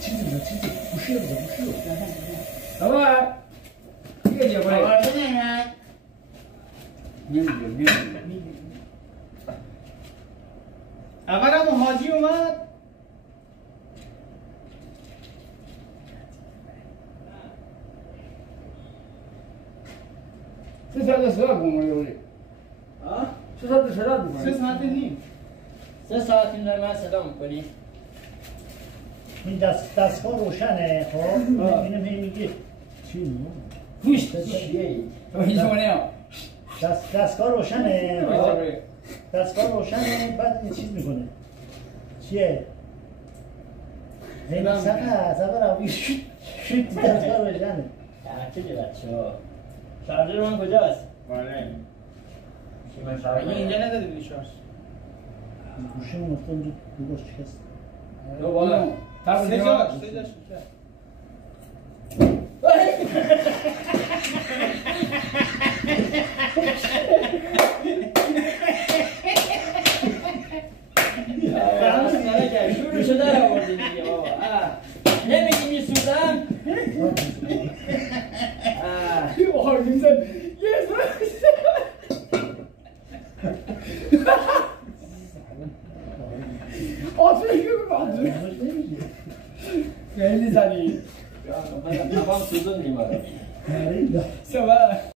چیزی گوشی رو بابا دیگه یه بار نمیگه اولم حاجی اومد سه ساعت صدا بکنم سه ساعت صدا بکنم 3 ساعت نیم 3 ساعت این داره من صدا میکنی این دستگاه روشنه خب اینم هی میگه چی نو پوشت چیه دستگاه روشنه دستگاه روشنه بعد یه چیز میکنه چیه زیبا سفر روی شوت دستگاه روشنه چه بچه ها شارژر من کجاست؟ اگه اینجا نداده بودی شارژ گوشی من افتاد اونجا دوباش شکست دو بالا سه جاش شورشو در آوردی دیگه بابا نمیگی میسودم آخر میزن آتش که خیلی زنی تمام سوزون میمارم آره سبا